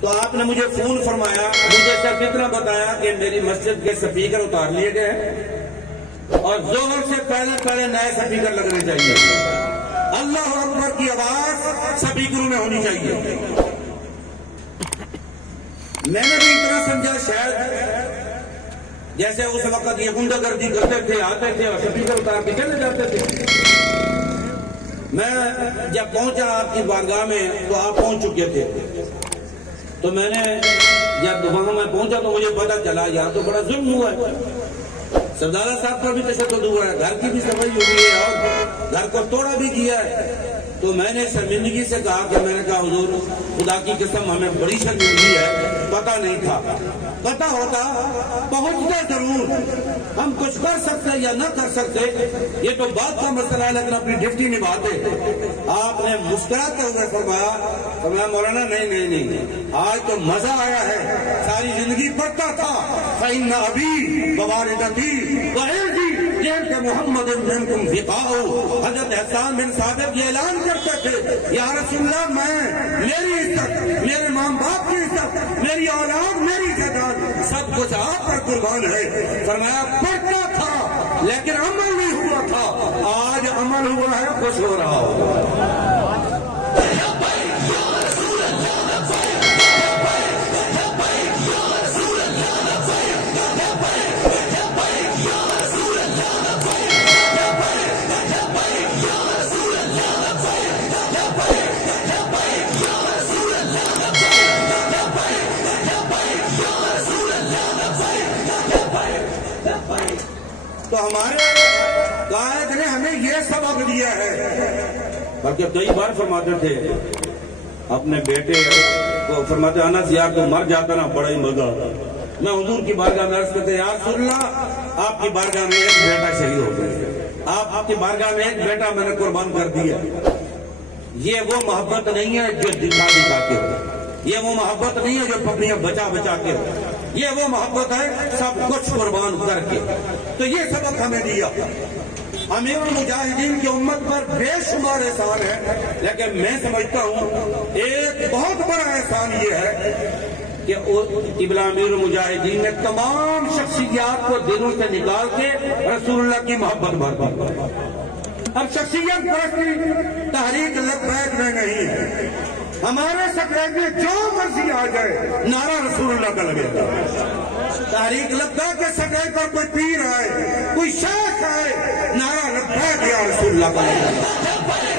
تو آپ نے مجھے فون فرمایا، مجھے صرف اتنا بتایا کہ میری مسجد کے سپیکر اتار لیے گئے ہیں اور ظہر سے پہلے نئے سپیکر لگنے چاہیے، اللہ اکبر کی آواز سپیکروں میں ہونی چاہیے۔ میں نے بھی اتنا سمجھا شاید جیسے اس وقت یہ غنڈہ گردی کرتے تھے، آتے تھے اور سپیکر اتار کے چلے جاتے تھے۔ میں جب پہنچا آپ کی بارگاہ میں تو آپ پہنچ چکے تھے، تو میں نے جب وہاں میں پہنچا تو مجھے پتا چلا یہاں تو بڑا ظلم ہوا ہے، سردار صاحب پر بھی تشدد ہوا ہے، گھر کی بھی صفائی ہوئی ہے اور گھر کو توڑا بھی کیا ہے۔ تو میں نے شرمندگی سے کہا کہ میں نے کہا حضور خدا کی قسم ہمیں بڑی شرمندگی ہے، پتہ نہیں تھا، پتہ ہوتا پہنچتا ضرور، ہم کچھ کر سکتے یا نہ کر سکتے یہ تو بات کا مسئلہ ہے، لیکن اپنی ڈیوٹی نبھاتے۔ آپ نے مسکراتے ہوئے فرمایا مولانا نہیں آج تو مزہ آیا ہے، ساری زندگی پڑھتا تھا فإن أبي ووالدتي وعرضي کہ محمد منکم فقاء، حضرت حسان بن ثابت یہ اعلان کرتے تھے یا رسول اللہ میں میری عزت، میرے ماں باپ کی عزت، میری اولاد، میری جائیداد سب کچھ آپ پر قربان ہے۔ فرمایا پڑھتا تھا لیکن عمل نہیں ہوا تھا، آج عمل ہوا ہے، خوش ہو رہا ہو۔ تو ہمارے قائد نے ہمیں یہ سبق دیا ہے، بلکہ کئی بار فرماتے تھے اپنے بیٹے کو، فرماتے انس یار تو مر جاتا نا بڑا ہی مزہ۔ میں حضور کی بارگاہ میں عرض کرتے یا رسول اللہ آپ کی بارگاہ میں ایک بیٹا شہید ہو گیا، آپ کی بارگاہ میں ایک بیٹا میں نے قربان کر دیا۔ یہ وہ محبت نہیں ہے جو دکھا کے ہو، یہ وہ محبت نہیں ہے جو پپڑیاں بچا کے ہو، یہ وہ محبت ہے سب کچھ قربان کر کے۔ تو یہ سبق ہمیں دیا۔ امیر المجاہدین کی امت پر بے شمار احسان ہے، لیکن میں سمجھتا ہوں ایک بہت بڑا احسان یہ ہے کہ قبلہ امیر المجاہدین نے تمام شخصیات کو دلوں سے نکال کے رسول اللہ کی محبت بھر دی۔ اب شخصیت پرستی تحریک لبیک میں نہیں ہے، ہمارے سکریٹری میں جو مرضی آ جائے نعرہ رسول اللہ کا لگے گا۔ تحریک لبیک کے سکریٹری پر کوئی پیر آئے، کوئی شیخ آئے، نعرہ لبیک یا رسول اللہ کا لگے گا۔